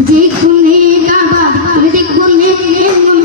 देखने का बात देखने